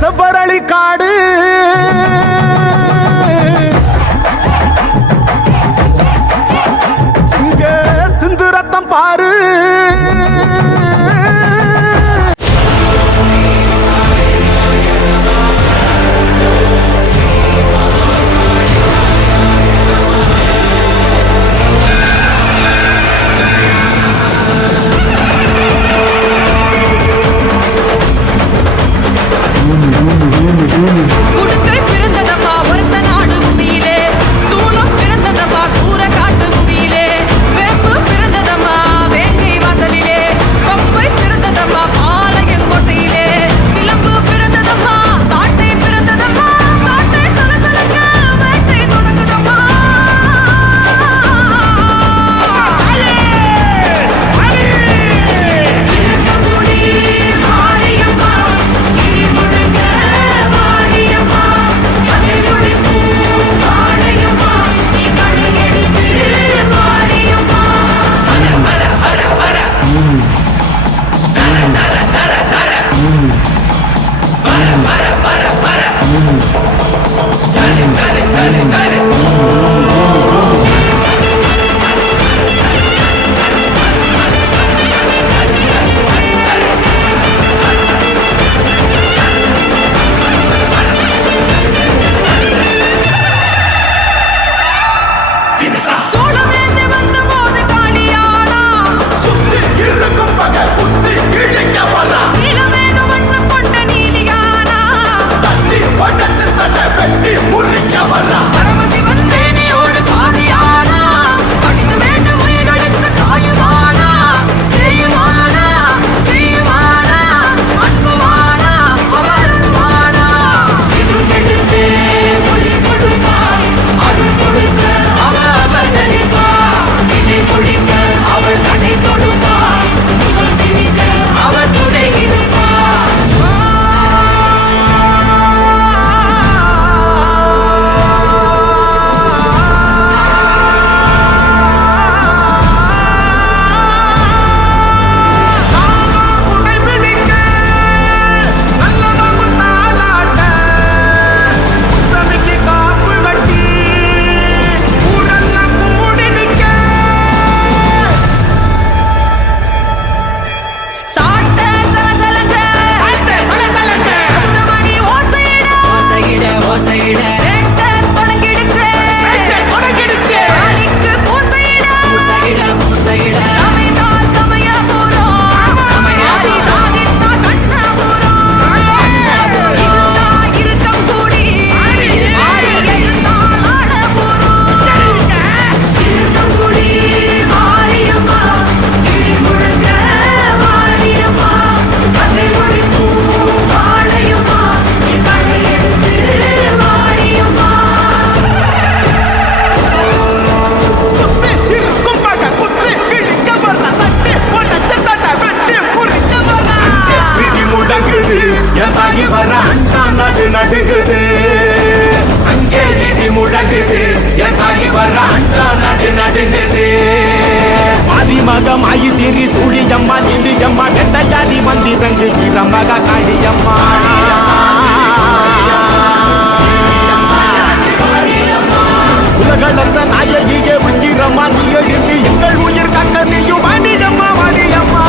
செவ்வரளி காடு இங்க சிந்து ரத்தம் பாரு. நடுகுது அங்கே இடி முழங்குது என் தாகி வர அண்டா நடுங்குது மாரிமக மாயி திரி சூழியம்மா நிலியம்மா நெட்டையாடி மந்திரங்கு கிரமக காளியம்மா உலகளந்த நாயகியே உயிரம்மா நீ எழுப்பி எங்கள் உயிர் கக்க நீயும் வாணியம்மா வாணியம்மா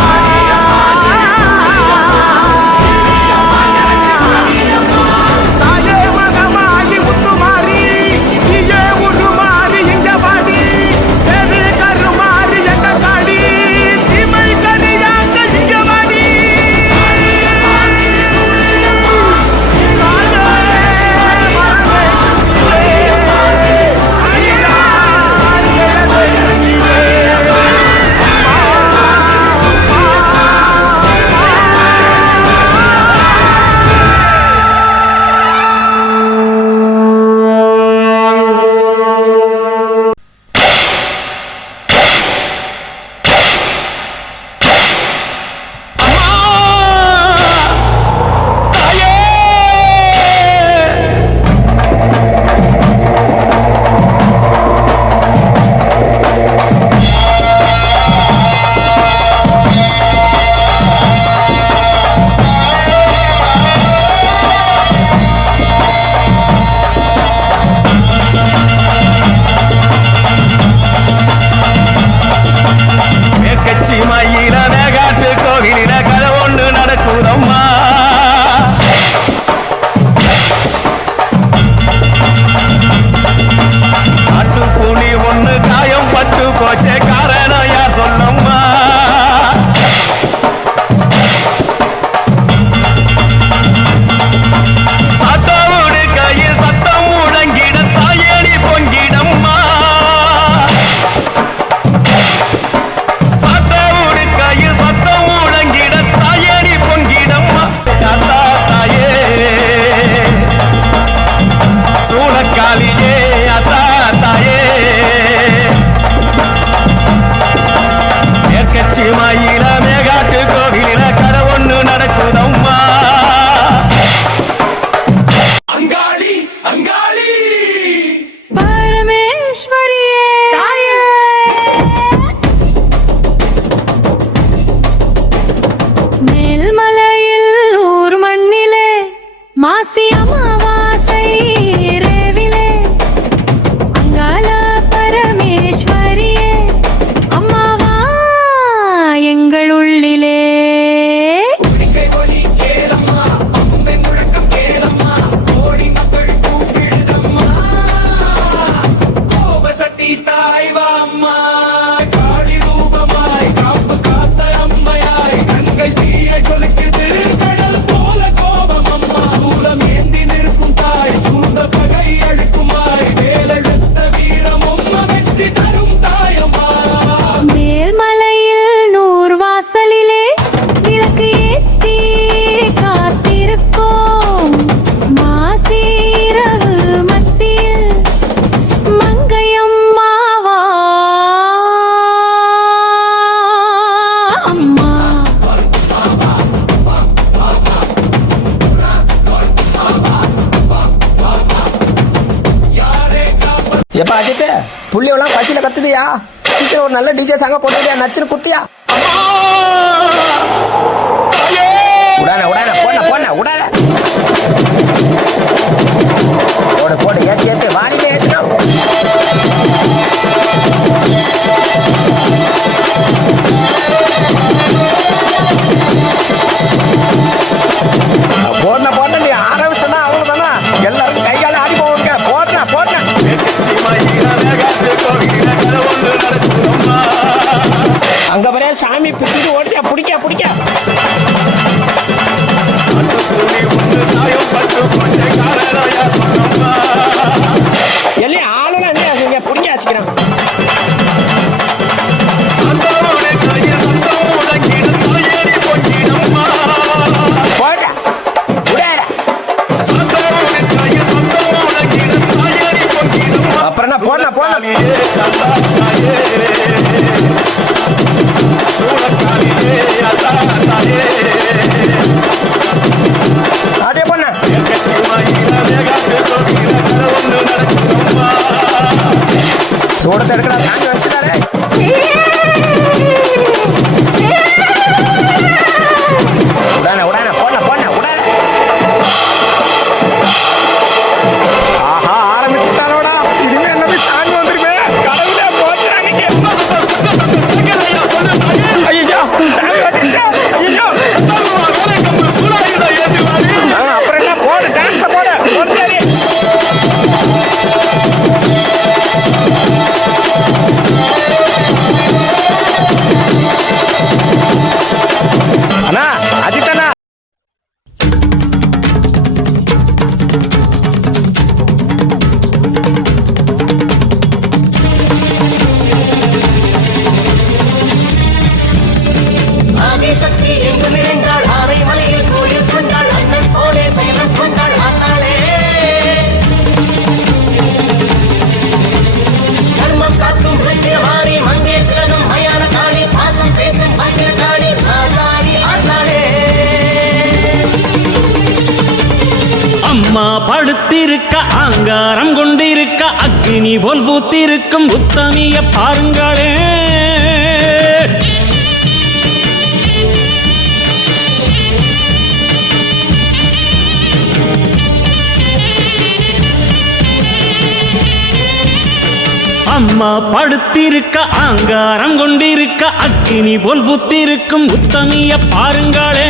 மாசி அமாவாசை இரவிலே அங்காள பரமேஸ்வரியே அம்மாவா எங்கள் உள்ளிலே. எப்பா அஜித்து புள்ளியெல்லாம் பசியில கத்துதியா? சீக்கிரம் ஒரு நல்ல டிஜே சாங்க போட்டுதியா, நச்சுன்னு குத்தியா. உடான உடான போன போன உடான போடு போடு ஏத்தி ஏத்தி வாரிமே ஏத்தணும். போட்ட போட்ட நீ ஆரம்பிச்சா அவ்வளவுதானா, எல்லாரும் கைகால ஆடி போவாங்க. போட்டா போட்டா அங்க வர சாமி பிடிச்சிட்டு ஓடியா பிடிக்க பிடிக்க. எல்லாம் ஆளுநர் என்ன பிடிக்க வச்சுக்கிறான். அப்புறம் என்ன போன போன அப்படியே போன சூடத்தை எடுக்கிறா தாண்டி வச்சுட்டாரு. உடான உடான போன போன உடான. ஆஹா ஆரம்பிச்சுட்டாரோடா, இனிமே என்ன சாமி வந்துருமே. கடவுளே போச்சுறாங்க. ஐயோ சாமி வந்துச்சா. ஐயோ அப்புறம் என்ன போடு டான்ஸ் போடு போடு. அண்ணா அஜித்தண்ணா ஆதிசக்தி எங்கு நிறைந்தாள், ஆரை மலையில் கோயில் கொண்டாள், அண்ணன் போலே சைலம் கொண்டாள் ஆத்தாளே. தர்மம் காக்கும் ருத்திரமாரி மங்கேற்கனும் மயான காளி, பாசம் பேசும் மந்திர காளி ஆசாரி ஆத்தாளே. அம்மா படுத்திருக்க அங்காரம் கொண்டிருக்க அக்னி போல் பூத்திருக்கும் உத்தமிய பாருங்களே. அம்மா படுத்திருக்க அங்காரம் கொண்டிருக்க அக்னி போல் புத்திருக்கும் உத்தமிய பாருங்களே.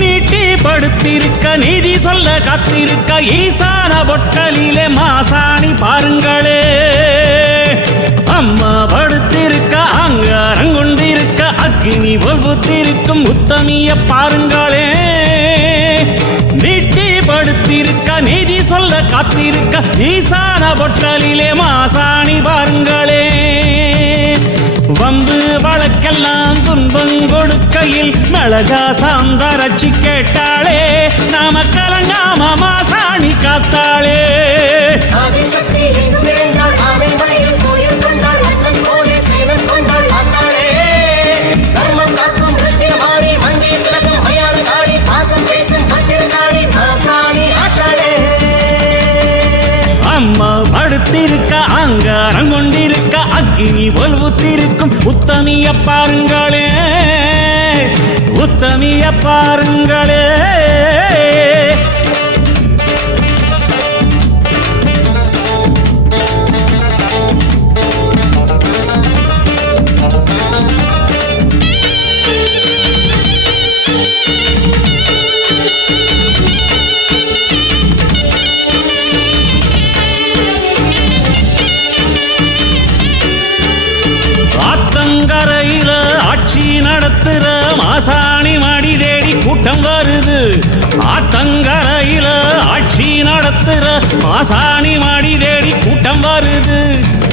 நீட்டி படுத்திருக்க நீதி சொல்ல காத்திருக்க ஈசான பொட்டலிலே மாசாணி பாருங்களே. அம்மா படுத்திருக்க அங்காரம் கொண்டிருக்க அக்னி போல் புத்திருக்கும் உத்தமிய பாருங்களே. நீட்டி படுத்திருக்க நீதி சொல்ல காத்திருக்க ஈசான பொட்டலிலே மாசாணி பாருங்களே. வம்பு வழக்கெல்லாம் துன்பம் கொடுக்கையில் மிளகா சாந்தரட்சி கேட்டாளே. நாம கலங்காம மாசாணி காத்தாளே. ஆதிசக்தி எங்கு நிறைந்தாள், ஆரை மலையில் கோயில் கொண்டாள், அண்ணன் போலே சைலம் கொண்டாள் ஆத்தாளே. தர்மம் காக்கும் ருத்திரமாரி மங்கை திலகம் மயான காளி, பாசம் பேசும் மந்திர காளி ஆசாரி ஆத்தாளே. அம்மா படுத்திருக்க அங்காரம் கொண்டிருக்க அக்னி போல் ஊத்திருக்கும் உத்தமிய பாருங்களே. உத்தமிய பாருங்களே. கூட்டம் வருது ஆத்தங்கரையில ஆட்சி நடத்துற மாசாணி மாடி தேடி கூட்டம் வருது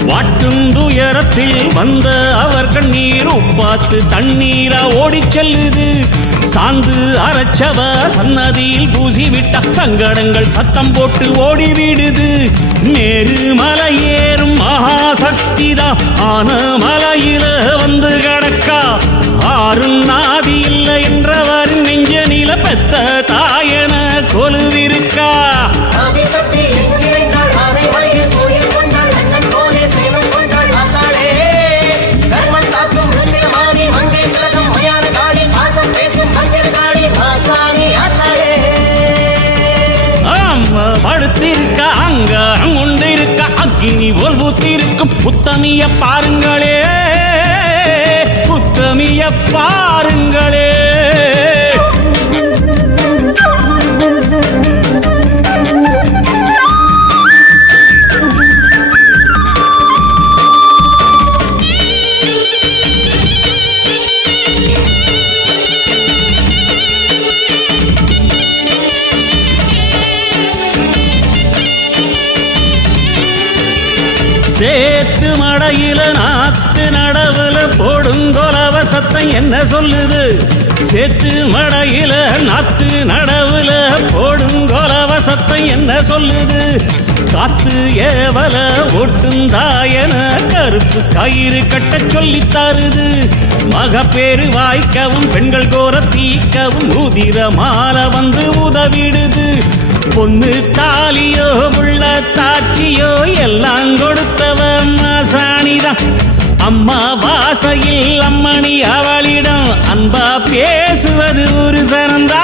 வாட்டும் துயரத்தில் வந்த அவர் கண்ணீர் உப்பாத்து தண்ணீரா ஓடிச் செல்லுது சாந்து அரைச்சவ சன்னதியில் பூசி விட்ட சங்கடங்கள் சத்தம் போட்டு ஓடி விடுது நேரு மலை ஏறும் மகாசக்திதான் ஆன மலையில வந்து கிடக்கா ஆறும் நாதி இல்லை என்றவரின் நெஞ்ச நில பெத்த தாயன கொலுவிருக்கா ஆதிசக்தி என்கிறாள் ஆனைமலையில் கோயில் கொண்டாள் அண்ணன் போலே சேனம் கொண்டாள் ஆத்தாளே தர்மம் காக்கும் ருந்திர மாறி மங்கை திலகம் மயான காளி பாசம் பேசும் மந்திர காளி மாசாணி ஆத்தாளே படுத்திருக்க அங்காரம் கொண்டிருக்க அக்கினி போல் ஊத்திருக்கும் புத்தமிய பாருங்களே புத்தமிய பாருங்களே சேத்து மடையில நாத்து நடவுல போடுங்கொலவ சத்தம் என்ன சொல்லுது சேத்து மடையில நாத்து நடவுல போடுங்கொலவ சத்தம் என்ன சொல்லுது காத்து ஏவல ஒட்டுந்தாயன கருப்பு கயிறு கட்ட சொல்லி தருது மகப்பேறு வாய்க்கவும் பெண்கள் கோர தீக்கவும் உதிர மாலை வந்து உதவிடுது பொண்ணு தாலியோ உள்ள தாட்சியோ எல்லாம் கொடுத்தவ மாசாணிதான் அம்மா வாசையில் அம்மணி அவளிடம் அன்பா பேசுவது ஒரு சனந்தா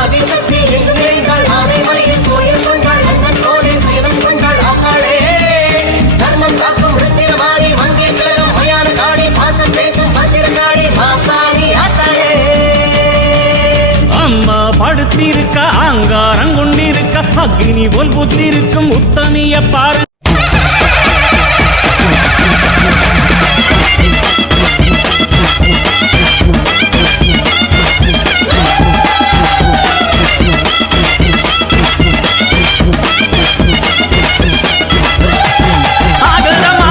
ஆதிசக்தி என்கிறாள் ஆனைமலையில் கோயில் கொண்டாள் அண்ணன் போலே சேனம் கொண்டாள் ஆத்தாளே தர்மம் காக்கும் ருந்திர மாறி மங்கை திலகம் மயான காளி பாசம் பேசும் மந்திர காளி மாசாணி ஆத்தாளே அம்மா படுத்திருக்க அங்காரம் கொண்டிருக்க அக்னி போல் புத்திருக்கும் உத்தமிய பாரு ஆடுதம்மா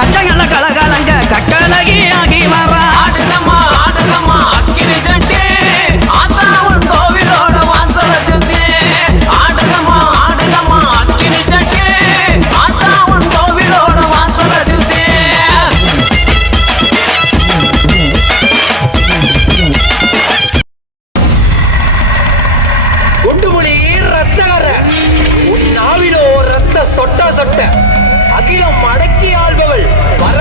கச்சங்கள கலகலங்க கட்டழகி ஆகி வரா ஆடுதம்மா அக்கினி சட்டி ஆத்தா உன் கோவிலோட வாசல சுத்தி ஆடுதம்மா அக்கினி சட்டி ஆத்தா உன் கோவிலோட வாசல சுத்தி குண்டுமணி ரத்தகர உன் நாவிலோ ரத்த சொட்ட சொட்ட அகிலம் அடக்கி ஆள்பவள் வர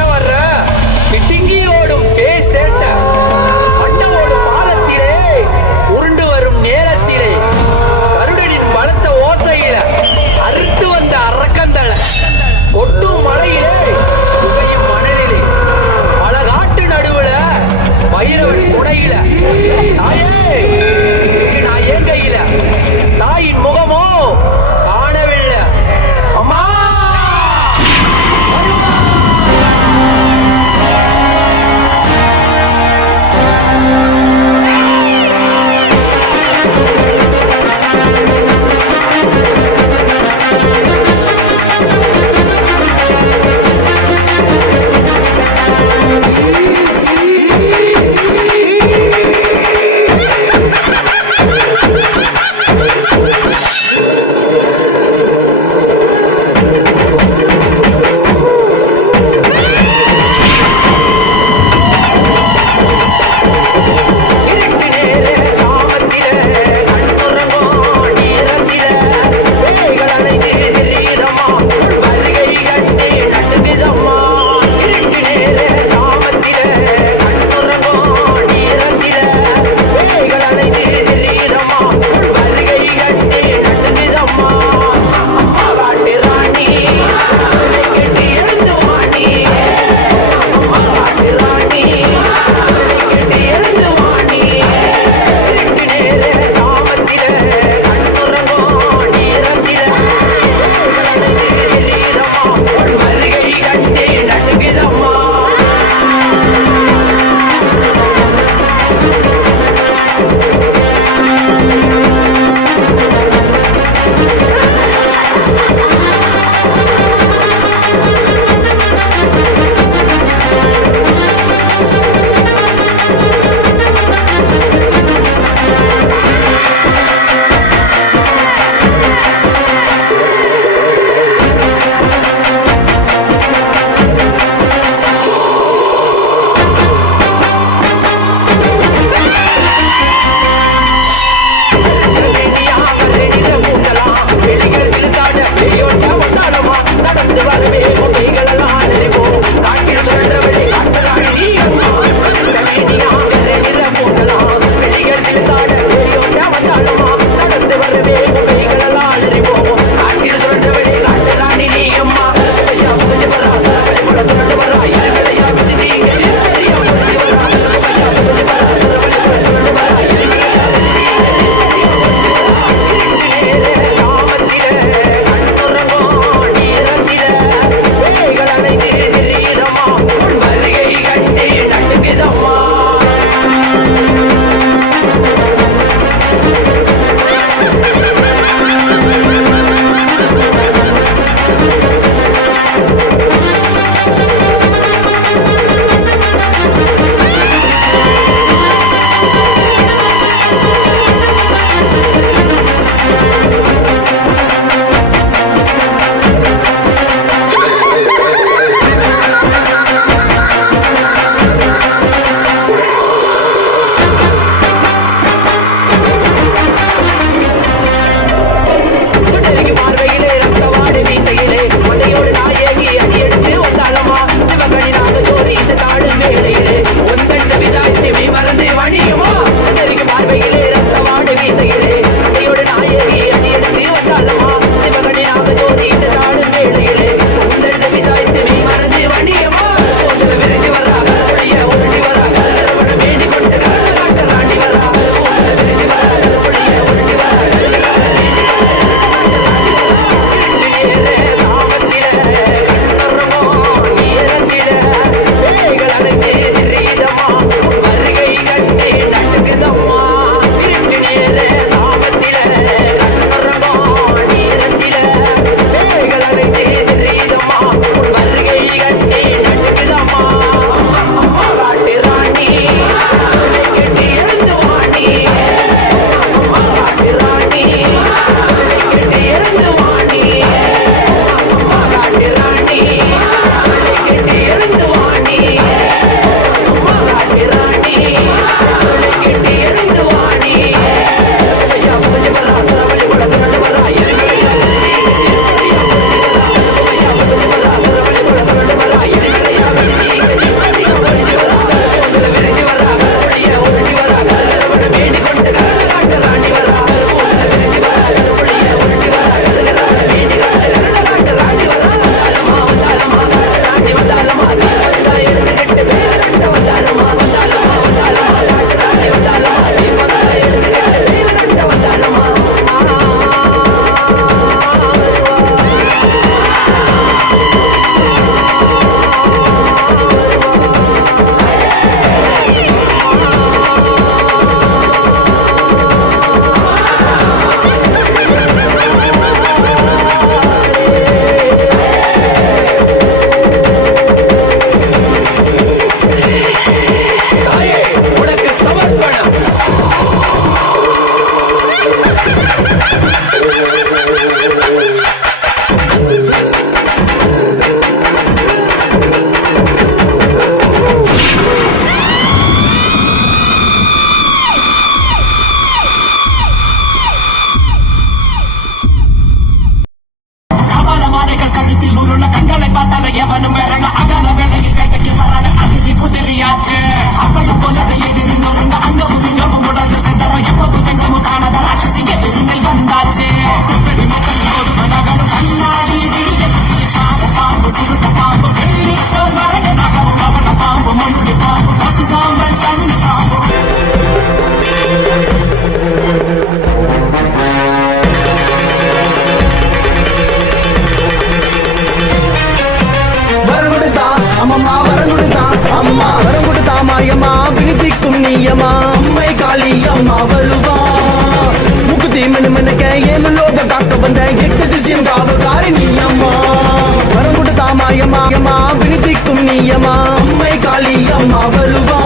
அம்மா வருவா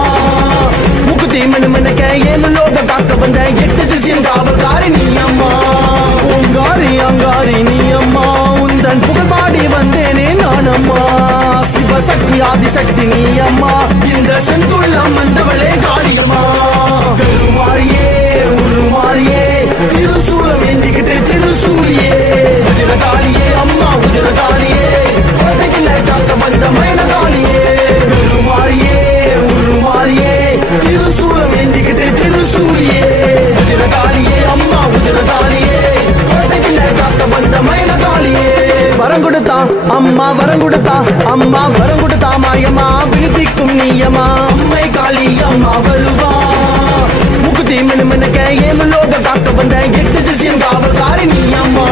முக்குத்தி மனுமனுக்க ஏழு லோக காக்க வந்த 8 திசையும் காவல்காரி நீ அம்மா உங்காரி அங்காரி நீ அம்மா உந்தன் புகழ் பாடி வந்தேனே நான் அம்மா சிவசக்தி ஆதிசக்தி நீ அம்மா இந்த செந்துள்ளம் வந்தவளே காளியம்மா கருமாரியே உருமாரியே திருசூலம் ஏந்திக்கிட்டு திருசூலியே உதிரகாளியே அம்மா உதிரகாளியே உலகில காக்க வந்த மயனகாளியே கருமாரியே உருமாரியே திருசூலம் ஏந்திக்கிட்டு திருசூலியே உதிரகாளியே அம்மா உதிரகாளியே உலகில காக்க வந்த மயனகாளியே வரம் கொடுத்தா அம்மா வரம் கொடுத்தா அம்மா வரம் கொடுத்தா மாயம்மா விழுத்திக்கும் நீயம்மா அம்மை காளி அம்மா வருவா முக்குத்தி மினுமினுக்க ஏழு லோக காக்க வந்த 8 திசையும் காவல்காரி நீ அம்மா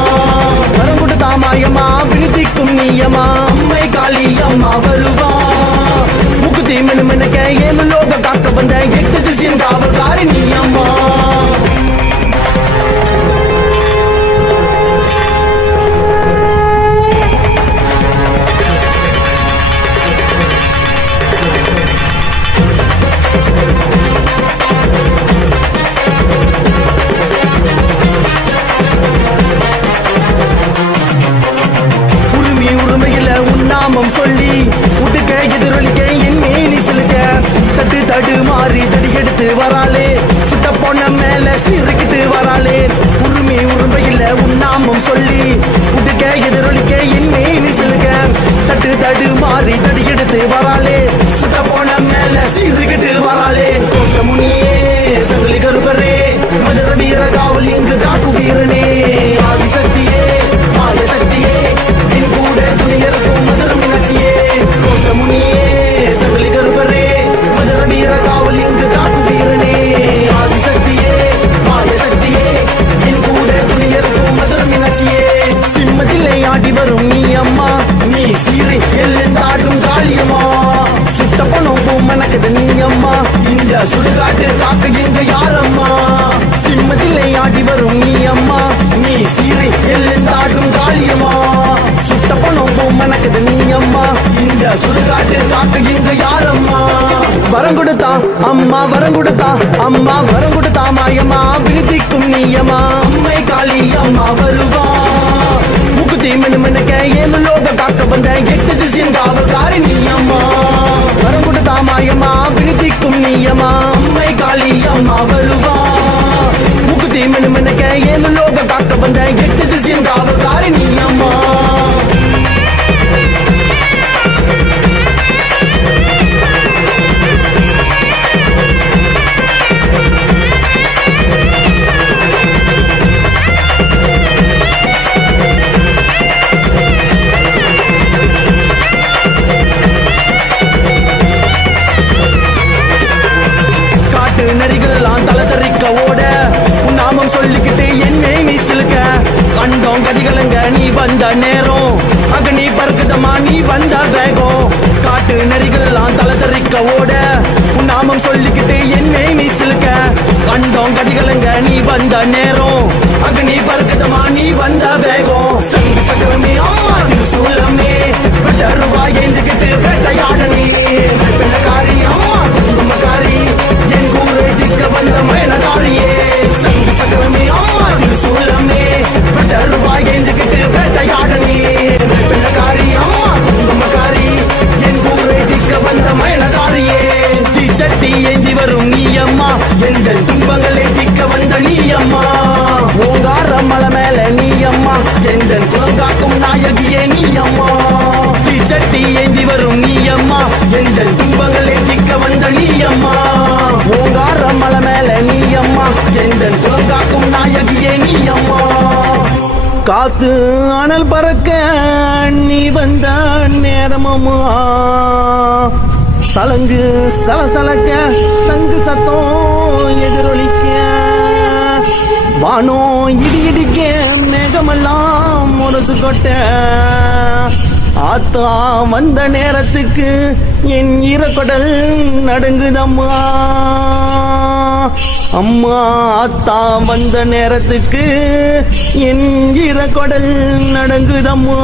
வரம் கொடுத்தா மாயம்மா விழுத்திக்கும் நீயம்மா அம்மை காளி அம்மா வருவா முக்குத்தி மினுமினுக்க ஏழு லோக காக்க வந்த 8 திசையும் காவல்காரி நீ அம்மா நாமம் சொல்லி உடுக்க எதிரொலிக்க என் மேனி சிலுக்க தட்டு தடு மாறி தடி எடுத்து வராளே சுட்ட பொண்ண மேல சிறுக்கிட்டு வராளே உரிமை உரிமையில் உன்னாமம் சொல்லி உடுக்க எதிரொலிக்க என் மேனி சிலுக்க தட்டு தடு மாறி தடி எடுத்து வராளே சுட்ட பொண்ண மேல சிறுக்கிட்டு வராளே கோட்ட முனியே சங்கிலி கருப்பரே மதுர வீர காவல் இங்கு காக்கு வீரனே ஆதிசக்தியே ஆதிசக்தியே என் கூட துணியருக்கும் மதுர மீனாட்சியே கோட்ட முனியே சங்கிலி கருப்பரே மதுர வீர காவல் இங்கு காக்கு வீரனே ஆதிசக்தியே ஆதிசக்தியே என் கூட துணியருக்கும் மதுர மீனாட்சியே சிம்மத்திலே ஆடி வரும் நீ அம்மா நீ சீரை எழுந்தாடும் காளியம்மா சுட்ட பணம் பூ மணக்குது நீ அம்மா இந்த சுடுகாட்டு காக்க எங்க யாரம்மா சிம்மத்திலே ஆடி வரும் நீ அம்மா நீ சீரை எழுந்தாடும் காளியம்மா சுட்ட பணம் பூ மணக்குது நீ அம்மா இந்த சுடுகாட்டு காக்க எங்க யாரம்மா வரம் கொடுத்தா அம்மா வரம் கொடுத்தா அம்மா வரம் கொடுத்தா மாயம்மா விழுத்திக்கும் நீயம்மா அம்மை காளி அம்மா வருவா முக்குத்தி மினுமினுக்க ஏழு லோக காக்க வந்த 8 திசையும் காவல்காரி நீ அம்மா வரம் கொடுத்தா மாயம்மா விழுத்திக்கும் நீயம்மா அம்மை காளி அம்மா வருவா முக்குத்தி மினுமினுக்க ஏழு லோக காக்க வந்த 8 திசையும் காவல்காரி நீ அம்மா நரிகளெல்லாம் தலை தெறிக்க ஓட உன் நாமம் சொல்லிக்கிட்டு என்னை நீ சிலுக்க கண்டோம் கதிகளங்க நீ வந்த நேரம் அக்னி பறக்குதமா நீ வந்த வேகம் காட்டு நரிகளெல்லாம் தலை தெறிக்க ஓட உன் நாமம் சொல்லிக்கிட்டு என்னை நீ சிலுக்க கண்டோம் கதிகளங்க நீ வந்த நேரம் அக்னி பறக்குதமா நீ வந்த வேகம் சங்கு சக்கரமே அம்மா திருசூலமே வெட்டருவா ஏந்துக்கிட்டு வேட்டையாடனே வெள்ளக்காரி அம்மா குங்குமக்காரி என் கூரை திக்க வந்த மயனகாரியே சங்கு சக்கரமே அம்மா திருசூலமே வெட்டருவா ஏந்துக்கிட்டு வேட்டையாடனே வெள்ளக்காரி அம்மா குங்குமக்காரி என் கூரை திக்க வந்த மயனகாரியே தீச்சட்டி ஏந்தி வரும் நீ அம்மா எந்த துன்பங்களை திக்க வந்த நீ அம்மா ஓங்கார மலை மேல நீ அம்மா எந்த குலங்காக்கும் நாயகியே நீ அம்மா தீச்சட்டி ஏந்தி வரும் நீ அம்மா எந்த துன்பங்களை திக்க வந்த நீ அம்மா ஓங்கார மலை மேல நீ அம்மா எந்த குலங்காக்கும் நாயகியே நீ அம்மா காத்து அனல் பறக்க நீ வந்த நேரமம்மா சலங்கு சலசலக்க சங்கு சத்தம் எதிரொலிக்க வானோ இடி இடிக்க மேகமெல்லாம் முரசு கொட்ட ஆத்தா வந்த நேரத்துக்கு என் ஈரக்கொடல் நடுங்குதம்மா அம்மா ஆத்தா வந்த நேரத்துக்கு என் ஈரக்கொடல் நடுங்குதம்மா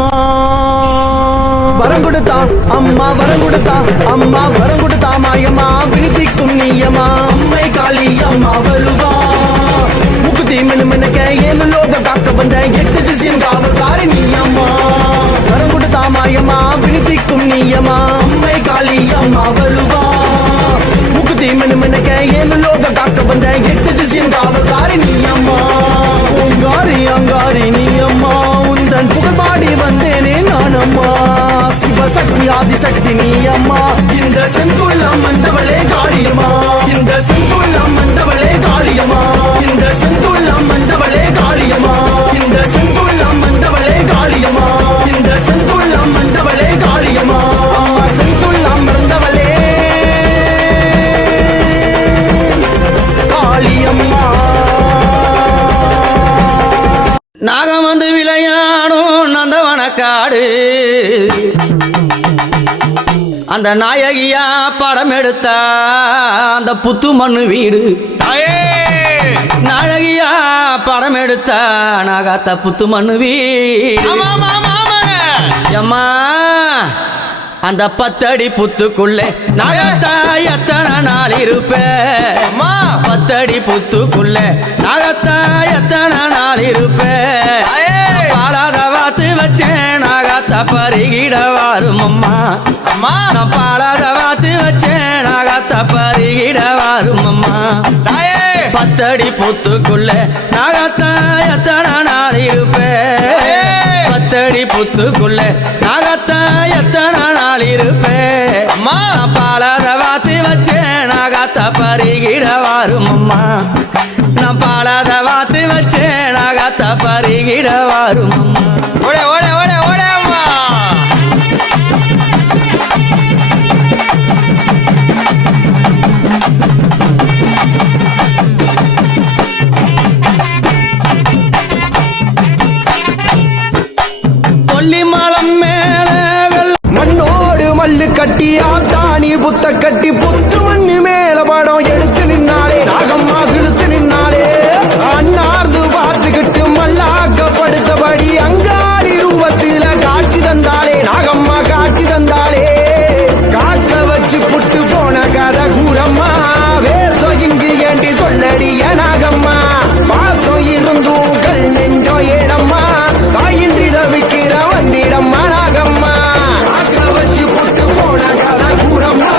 வரம் கொடுத்தா அம்மா வரம் கொடுத்தா அம்மா வரம் கொடுத்தா மாய அம்மா வருவா முக்குத்தி மினுமினுக்க ஏழு லோக காக்க வந்த 8 திசையும் காவல்காரி நீ அம்மா வரம் கொடுத்தா மாயம்மா விழித்திக்கும் நீயம்மா அம்மை காளி அம்மா வருவா முக்குத்தி மினுமினுக்க ஏழு லோக காக்க வந்த 8 திசையும் காவல்காரி நீ அம்மா ஓங்காரி அங்காரி நீ அம்மா உந்தன் புகழ் பாடி வந்தேனே நான் அம்மா சிவசக்தி ஆதிசக்தி நீ அம்மா இந்த செந்துள்ளம் வந்தவளே காளியம்மா இந்த செந்துள்ளம் வந்தவளே காளியம்மா இந்த செந்துள்ளம் வந்தவளே காளியம்மா இந்த செந்துள்ளம் வந்தவளே காளியம்மா இந்த செந்துள்ளம் வந்தவளே காளியம்மா அம்மா செந்துள்ளம் வந்தவளே காளியம்மா நாகம் வந்து விளையாடும் நந்தவனக்காடு அந்த நாயகியா படம் எடுத்தா அந்த புத்து மண்ணு வீடு நாயகியா படம் எடுத்தா நாகாத்த புத்து மண்ணு வீடு அம்மா அந்த 10 அடி புத்துக்குள்ளே நாகத்தா எத்தனை நாள் இருப்பேன் 10 அடி புத்துக்குள்ளே நாகத்தா எத்தனை நாள் இருப்பேன் பாலாத வாத்து வச்சேன் நாகத்தா பருகிட வாரும் அம்மா நான் பாலாத வாத்து வச்சேன் நாகத்தா பருகிட வாரும் அம்மா 10 அடி புத்துக்குள்ளே நாகத்தா எத்தனை நாள் இருப்பேன் 10 அடி புத்துக்குள்ளே நாகத்தா எத்தனை நாள் இருப்பேன் நான் பாலாத வாத்து வச்சேன் நாகத்தா பருகிட வாரும் அம்மா நான் பாலாத வாத்து வச்சேன் நாகத்தா பருகிட வாரும் அம்மா ஓடே ஓடே ஓடே ஓடே அம்மா கொல்லிமலம் மேல மண்ணோடு மல்லு கட்டி ஆத்தாணி புத்த கட்டி புத்து மண்ணு மேல படம் எடுத்து நின்னாலே நாகம்மா சிலுத்து நின்னாலே அண்ணார்ந்து பார்த்துக்கிட்டு மல்லாக்கப்படுத்தபடி அங்காளி ரூபத்தில காட்சி தந்தாலே நாகம்மா காட்சி தந்தாலே காக்க வச்சு புட்டு போன கதை கூறம்மா வேசம் இங்கு ஏண்டி சொல்லடிய நாகம்மா பாசம் இருந்தும் கல் நெஞ்சோ ஏனம்மா தாயின்றி தவிக்கிற வந்திடம்மா நாகம்மா காக்க வச்சு புட்டு போன கதை கூறம்மா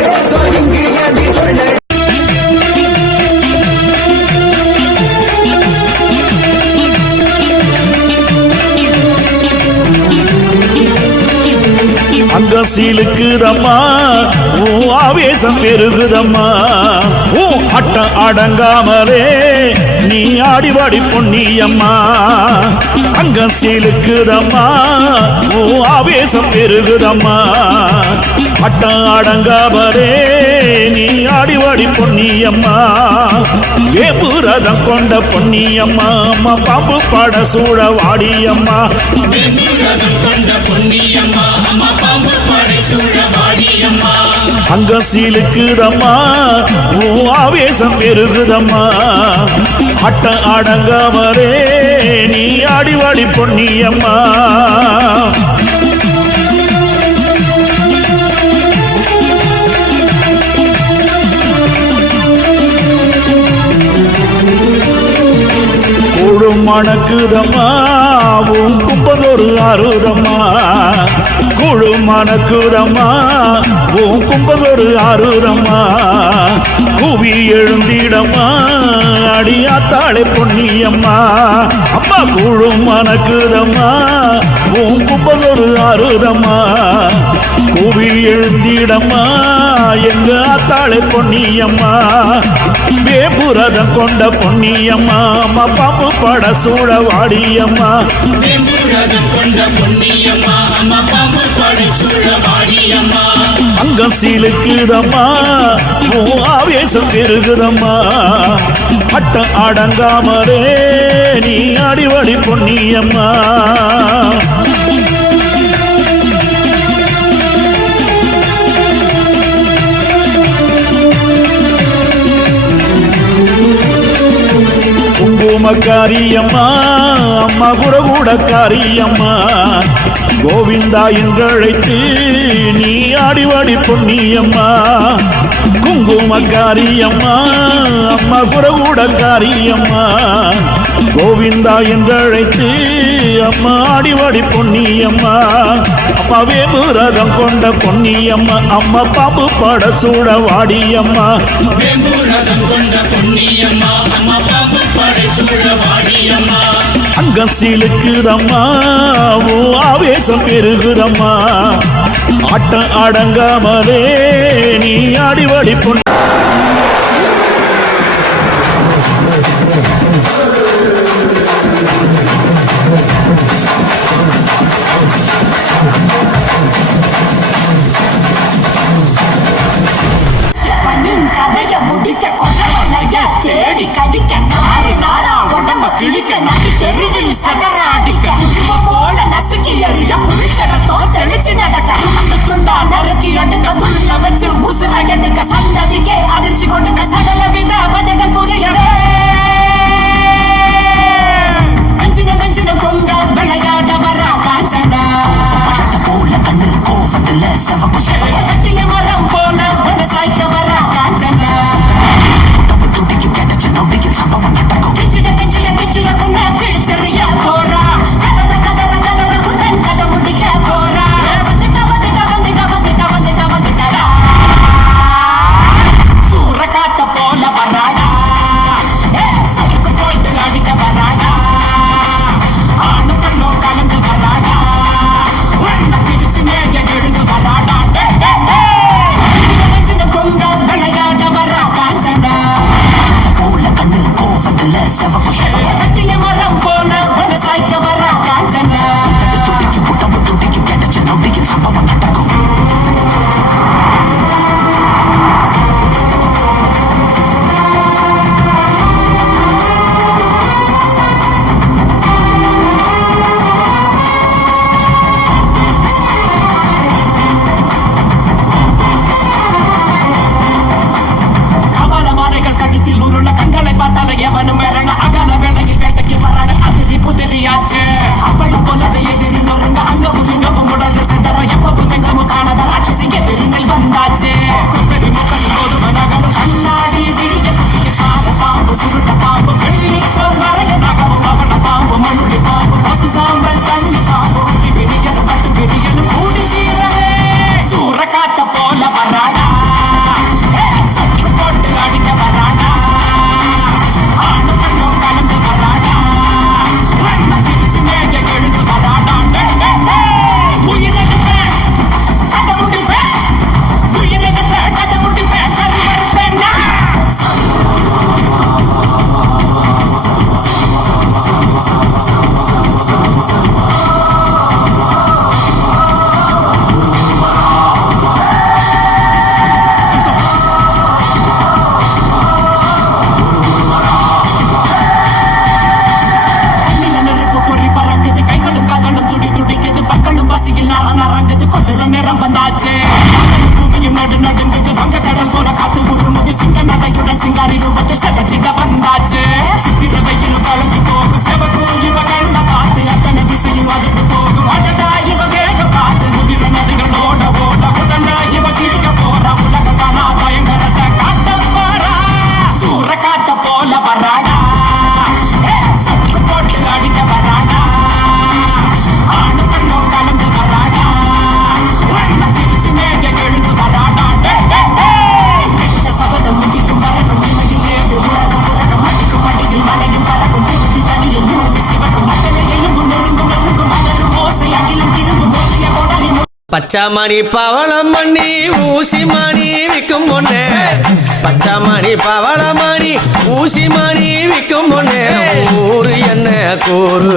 வேசம் இங்கு ஏண்டி சொல்லடி அங்க சீலுக்குதம்மா உன் ஆவேசம் பெருகுதம்மா உன் அட்டம் அடங்காமலே நீ ஆடிவாடி பொன்னியம்மா அங்க சீலுக்குதம்மா உன் ஆவேசம் பெருகுதம்மா அட்டம் அடங்காமலே நீ ஆடிவாடி பொன்னியம்மா வேப்புரதம் கொண்ட பொன்னியம்மா அம்மா பாம்பு பாட சூழ வாடியம்மா அங்க சீலுக்குதம்மா உன் ஆவேசம் பெருகுதம்மா அட்ட அடங்காமலே நீ ஆடிவாடி பொன்னியம்மா கூடும் மணக்குதம்மா உன் கும்பதொரு ஆறுதம்மா கூடும் மணக்குதம்மா உன் கும்பதொரு ஆறுதம்மா கூவி எழுந்திடம்மா அடியாத்தாளே பொன்னியம்மா அம்மா கூடும் மணக்குதம்மா உன் கும்பதொரு ஆறுதம்மா கூவி எழுந்திடம்மா எங்க ஆத்தாளே பொன்னியம்மா வேப்புரதம் கொண்ட பொன்னியம்மா அம்மா பாம்பு பட சூழ வாடியம்மா அங்க சீலுக்குதம்மா உன் ஆவேசம் பெருகுதம்மா அட்ட அடங்காமலே நீ அடிவடி பொன்னியம்மா குங்குமக்காரியம்மா அம்மா குரகூடக்காரியம்மா கோவிந்தா என்றழைத்து நீ ஆடிவாடி பொன்னியம்மா குங்குமக்காரி அம்மா அம்மா குறகூடக்காரி அம்மா கோவிந்தா என்றழைத்து அம்மா அடிவாடி பொன்னி அம்மா அம்மா வேம்புரதம் கொண்ட பொன்னி அம்மா அம்மா பாம்பு பட சூட வாடி அம்மா வேம்புரதம் கொண்ட பொன்னி அம்மா அம்மா பாம்பு படை சூட வாடி அம்மா அங்கம் சீலுக்குதம்மா ஓ ஆவேசம் பெருகுதம்மா ஆட்டம் அடங்காமலே நீ அடிவாடி பொன்னி கதைய முடிக்க கொலைய தேடி கடிக்க நாறு நாரா உடம்ப கிழிக்க நடி தெருவில் சகராடிக்க போல நசுக்கி எறிய புளிச்சடத்தோ தெளிச்சு நடக்க அந்த துண்டா நறுக்கி எடுக்க துள்ள வச்சு உசுர எடுக்க சந்ததிக்கே அதிர்ச்சி கொடுக்க சகல வித கதைகள் புரியவே வெஞ்சின பொங்க விளையாட வர காஞ்சனா போல கண்ணு கோவத்துல செவப்பு கட்டிய மரம் போல விவசாயிக்க வர காஞ்சனா கிச்சிட உன்ன பிடிச்சறிய போறா கதற உன்னன் கதை முடிக்க போறா வந்துட்டா சூற காத்த போல வராடா சதுக்கு போட்டு அடிக்க வராடா ஆணு பெண்ணோ கலந்து வராடா உன்ன பிரிச்சு மேய எழுந்து வராடா வெஞ்சின பொங்க விளையாட வர காஞ்சனா போல கண்ணு கோவத்துல செவப்பு கட்டிய மரம் போல விவசாயிக்க வர காஞ்சனா உடம்பு துடிக்கு கிடைச்ச நொடியில் சம்பவம் நடக்கும் கழுத்தில் உருள கண்களை பார்த்தால எவனும் வரல அகல வேலையில் வேட்டைக்கு வராது அதிரி புதிரியாச்சு அப்பளும் போலவே எதிரி நொறுங்க அங்கவும் இங்கவும் உடல் சென்றற எப்பவும் எங்கவும் காணாத ராட்சசி எதிரில் வந்தாச்சு கண்ணாடி விழிய சார பாம்பு சுருட்ட பாம்பு வெள்ளிக்கோள் வரல நகவும் அவன பாம்பு மண்ணுடி பாம்பு பசு சாம்பல் தண்ணி பாம்பு விழியனும் பட்டு விழியனும் கூடி சீரவே சூற காத்த போல வராடா சதுக்கு போட்டு அடிக்க வராடா ஆணு பெண்ணும் கலந்து வராடா வண்ண பிரிச்சு மேய எழுந்து வராடா உயிரெடுப்பேன் கதை முடிப்பேன் உயிரெடுப்பேன் கதை முடிப்பேன் கருவறுப்பேன் துடிக்குது பக்களும் பசியில் நரங்குது கொண்டுற நேரம் வந்தாச்சு பூமியும் நடுங்குது வங்க கடல் போல காத்து உருமுது சிங்க நடையுடன் சிங்காரி ரூபத்தை சடச்சிட வந்தாச்சு சித்திர வெயில் கலந்து போகும் செவக்கு இவ கண்ட பார்த்து அத்தனை திசையும் அதிர்ந்து போகும் அடடா இவ வேக பார்த்து முதிர நதிகள் ஓட உடல்ல இவ கிழிக்க போற உலக காணா பயங்கரத்தை காட்ட போறா சூற காட்ட போல வராடா சதுக்கு போட்டு அடிக்க வராடா ஆணு பெண்ணும் கலந்து வராடா வண்ண பிரிச்சு மேய எழுந்து வராடா சபதம் முடிக்கும் வரக்கும் இமையில் ஏடு உறகம் அடிக்கும் அடியில் மலையும் பறக்கும் திருத்தி தனியில் மூடி சிவக்கும் மக்களை எலும்பும் நொறுங்கும் அலரும் ஓசை அகிலம் திரும்பும் ஓசிய கொடலி பச்சாமணி பவளமணி ஊசி மணி விற்கும் பொண்ணு பச்சாமணி பவளமணி ஊசி மணி விற்கும் பொண்ணு ஊரு என்ன கூறு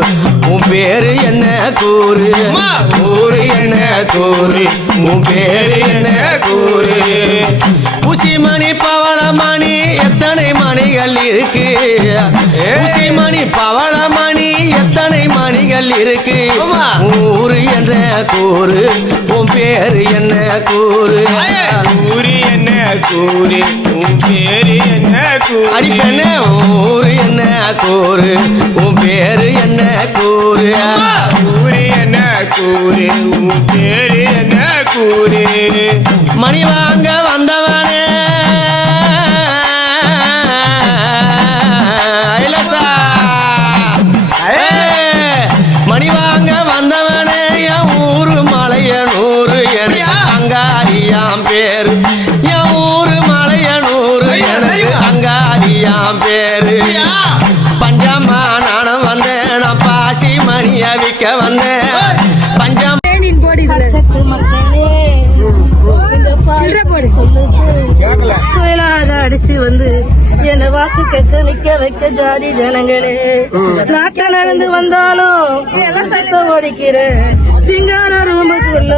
உன் பேரு என்ன கூறு ஊரு என்ன கூறு உன் பேரு என்ன கூறு ஊசி மணி பவளமணி எத்தனை மணிகள் இருக்கு ஊசி மணி பவளமணி எத்தனை மணிகள் இருக்கு ஊரு என்ன கூறு உன் பேரு என்ன கூறு ஊரு என்ன கூறு உன் பேரு என்ன கூறு அடிப்பெண்ண ஊரு என்ன கூறு உன் பேரு என்ன கூறு ஊரு என்ன கூறு உன் பேரு என்ன கூறு மணி வாங்க வந்தவனே பேரு என் ஊரு மலையனூரு எனக்கு அங்காதியாம் பேரு பஞ்சமா நானும் வந்தேன் நான் பாசி மணிய விற்க வந்தேன் பஞ்சம் பச்சைக்கு மக்களே இந்த பாடு சொல்லுது அடிச்சு வந்து என்ன வாக்கு கேட்க நிக்க வைக்க ஜாதி ஜனங்களே நாட்ட நடந்து வந்தாலும் சத்தம் ஓடிக்கிறேன் சிங்கார ரூமுக்குள்ள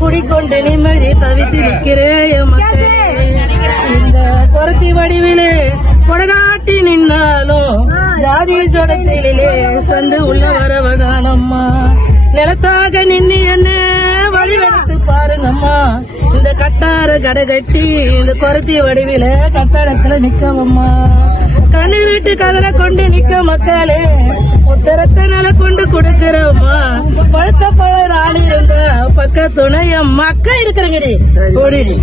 குடிக்கொண்டு நிம்மதி தவித்து நிற்கிறேன் என் மக்களே இந்த குரத்தி வடிவிலே கொடகாட்டி நின்னாலும் ஜாதி ஜோடத்திலே சந்து உள்ள வரவனானம்மா நிலத்தாக நின்னு என்ன வழிவெடுத்து பாருங்கம்மா இந்த கட்டார கடை கட்டி இந்த குரத்தி வடிவில கட்டடத்துல நிக்கவம்மா கண்ணீரிட்டு கதரை கொண்டு நிக்க மக்களே உத்தரத்தை நில கொண்டு கொடுக்கிறோம்மா பழுத்த பழ ஆள் இருந்த பக்க துணை என் மக்கள் இருக்கிறங்கடி ஓடிடி